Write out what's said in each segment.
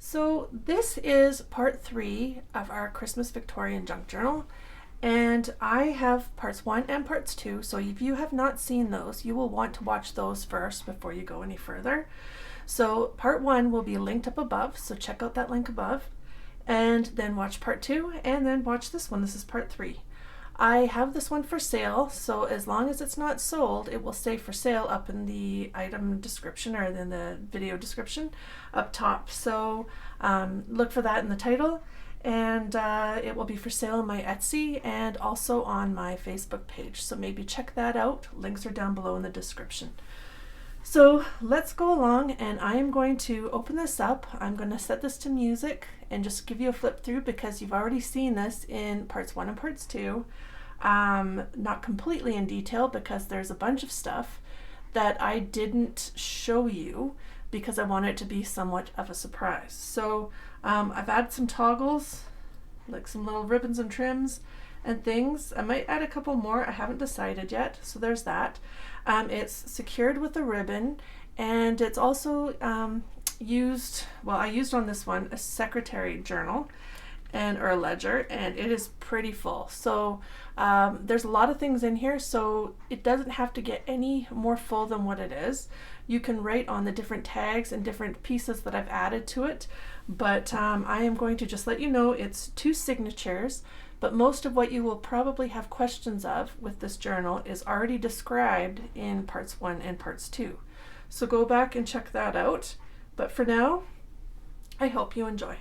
So this is part 3 of our Christmas Victorian junk journal, and I have parts 1 and parts 2, so if you have not seen those, you will want to watch those first before you go any further. So part 1 will be linked up above, so check out that link above, and then watch part 2, and then watch this one. This is part 3. I have this one for sale, so as long as it's not sold, it will stay for sale up in the item description or in the video description up top. So look for that in the title, and it will be for sale on my Etsy and also on my Facebook page. So maybe check that out. Links are down below in the description. So let's go along, and I am going to open this up. I'm going to set this to music and just give you a flip through because you've already seen this in parts 1 and parts 2. Not completely in detail because there's a bunch of stuff that I didn't show you because I want it to be somewhat of a surprise. So I've added some toggles, like some little ribbons and trims and things. I might add a couple more. I haven't decided yet. So there's that. It's secured with a ribbon, and it's also I used on this one a secretary journal or a ledger, and it is pretty full. So there's a lot of things in here, so it doesn't have to get any more full than what it is. You can write on the different tags and different pieces that I've added to it, but I am going to just let you know it's 2 signatures, but most of what you will probably have questions of with this journal is already described in parts 1 and parts 2. So go back and check that out. But for now, I hope you enjoy.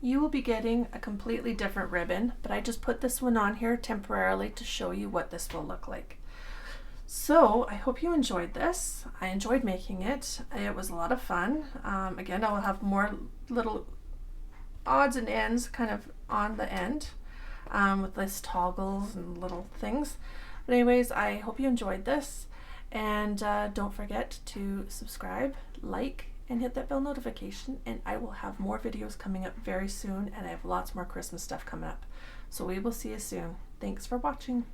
you will be getting a completely different ribbon, but I just put this one on here temporarily to show you what this will look like. So I hope you enjoyed this. I enjoyed making it. It was a lot of fun. Again, I will have more little odds and ends kind of on the end with this toggles and little things. But anyways, I hope you enjoyed this, and don't forget to subscribe, like, and hit that bell notification, and I will have more videos coming up very soon, and I have lots more Christmas stuff coming up. So we will see you soon. Thanks for watching.